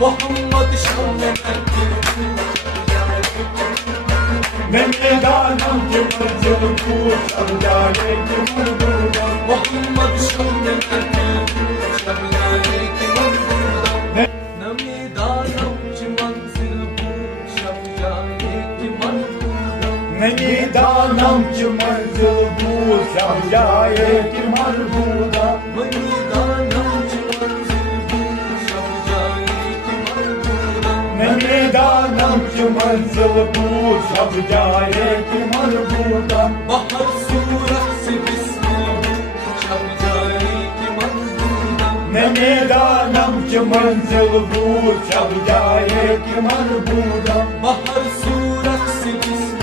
محمد شام نمیدانم که منزل کو شب جائے که من بودم محمد شام نمیدانم چه منزل بود شب جائے که من بودم نمیدانم که منزل بود شب جائے که من بودم نمیدانم چه منزل بود شب جائے که من بودم نمیدانم که منزل بود شب جائے که من بودم بہر صورت سے بسم شب جائے که من بودم نمیدانم که منزل بود شب جائے که من بودم بہر صورت سے بسم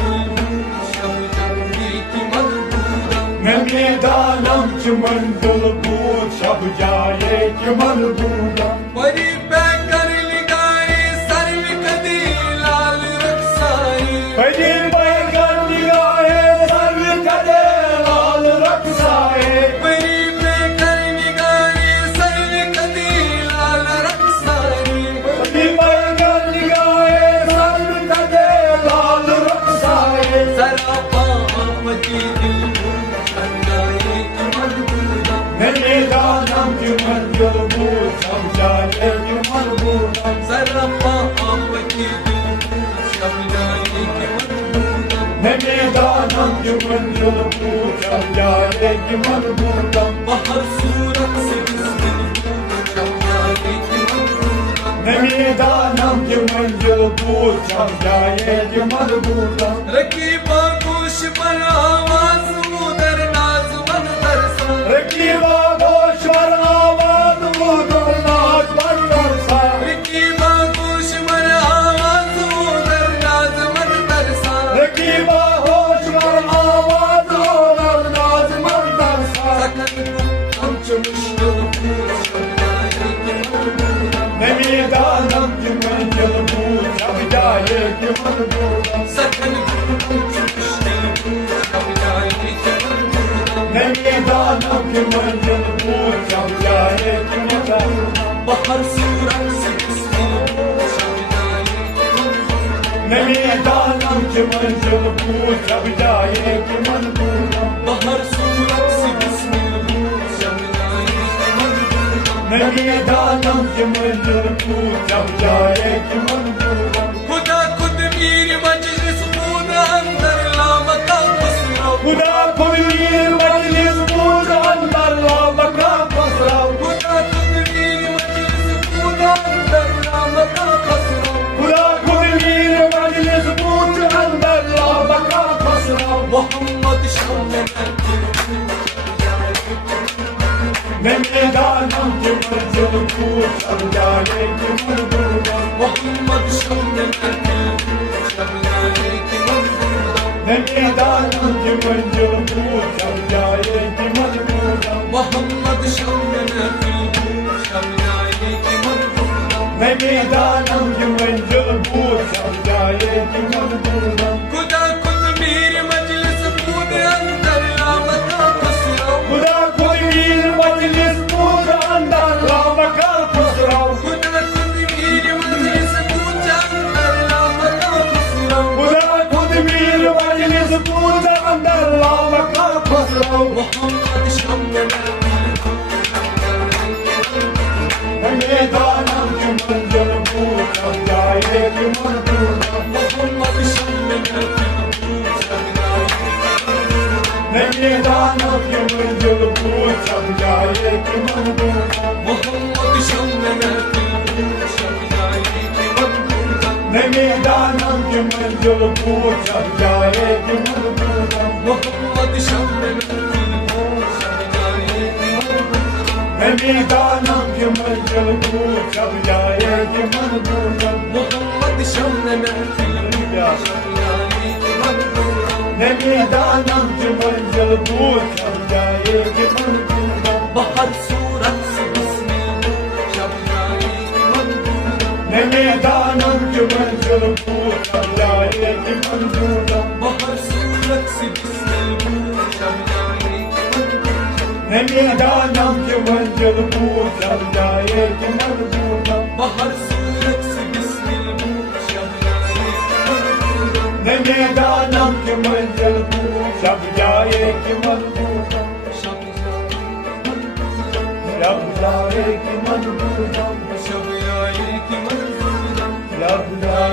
شب جائے که من بودم نمیدانم که منزل بود شب جائے که من بودم پری پہ کر لگائے سر کدی لال رخساری پری بیگن نگاہے سر کدے لال رقصائے پری پہ کر لگائے سر کدی لال رخساری پری بیگن نگاہے سر کدے لال رقصائے سراپا آمدی دل شب جائے کہ من بودم نمیدانم که منزل بود شب جائے که من بودم سراپا آمدی دل شب جائے کہ من بودم نمیدانم که منزل بود شب جائے که من بودم بہر صورت سے بسم شب جائے کہ من بودم نمیدانم که منزل بود شب جائے که من بودم رکیبا گوش پر آواز او در ناز من ترسا رکیبا گوش بر آواز بود و ناز بر ترسا رکیبا گوش پر آواز او در ناز من ترسا رکیبا گوش بر آواز بود و ناز بر ترسا سکن ہم چو مشکل بود شب جائے کہ من بودم نمیدانم که منزل بود شب جائے که من بودم سکن ہم چو مشکل بود شب جائے کہ من بودم نمیدانم که منزل بود شب جائے که من بودم بہر صورت سے بسم شب جائے کہ من بودم نمیدانم که منزل بود شب جائے که من بودم بہر صورت سے بسم شب جائے کہ من بودم نمیدانم که منزل بود شب جائے که من بودم خدا خود میر مجلس بود اندر لامکا خسرو خدا خود میر مجلس بود اندر لامکا خسرو خدا خود میر مجلس بود اندر لامکا خسرو خدا خود میر مجلس بود اندر لامکا خسرو محمد شام نمیدانم که منزل بود شب جائے که من بودم محمد شام شب جائے کہ من بودم نمیدانم که منزل بود شب جائے که من بودم محمد شام شب جائے کہ من بودم نمیدانم که منزل بود شب جائے که من بودم خدا خود میر مجلس بود اندر لامکا خسرو خدا خود میر مجلس بود اندر لامکا خسرو خدا خود میر مجلس بود اندر لامکا خسرو خدا خود میر مجلس بود اندر لامکا خسرو محمد شام نمیدانم که منزل بود شب جائے که من بودم محمد شام شب جائے نمیدانم که منزل بود شب جائے که من بودم محمد شام شب جائے کہ من بودم نمیدانم که منزل بود شب جائے که من بودم محمد شام شب جائے کہ من بودم نمیدانم که منزل بود شب جائے که من بودم محمد شام شب جائے کہ من بودم نمیدانم که منزل بود شب جائے که من بودم بہر صورت سے بسم شب جائے کہ من بودم نمیدانم که منزل بود شب جائے که من بودم بہر صورت سے بسم شب جائے کہ من بودم نمیدانم که منزل بود شب جائے که من بودم بہر صورت اپنے دانم کے منزل کو شب جائے کہ مضبوطم شب شب جائے کہ مضبوطم شب آئے کہ منظورم شب جائے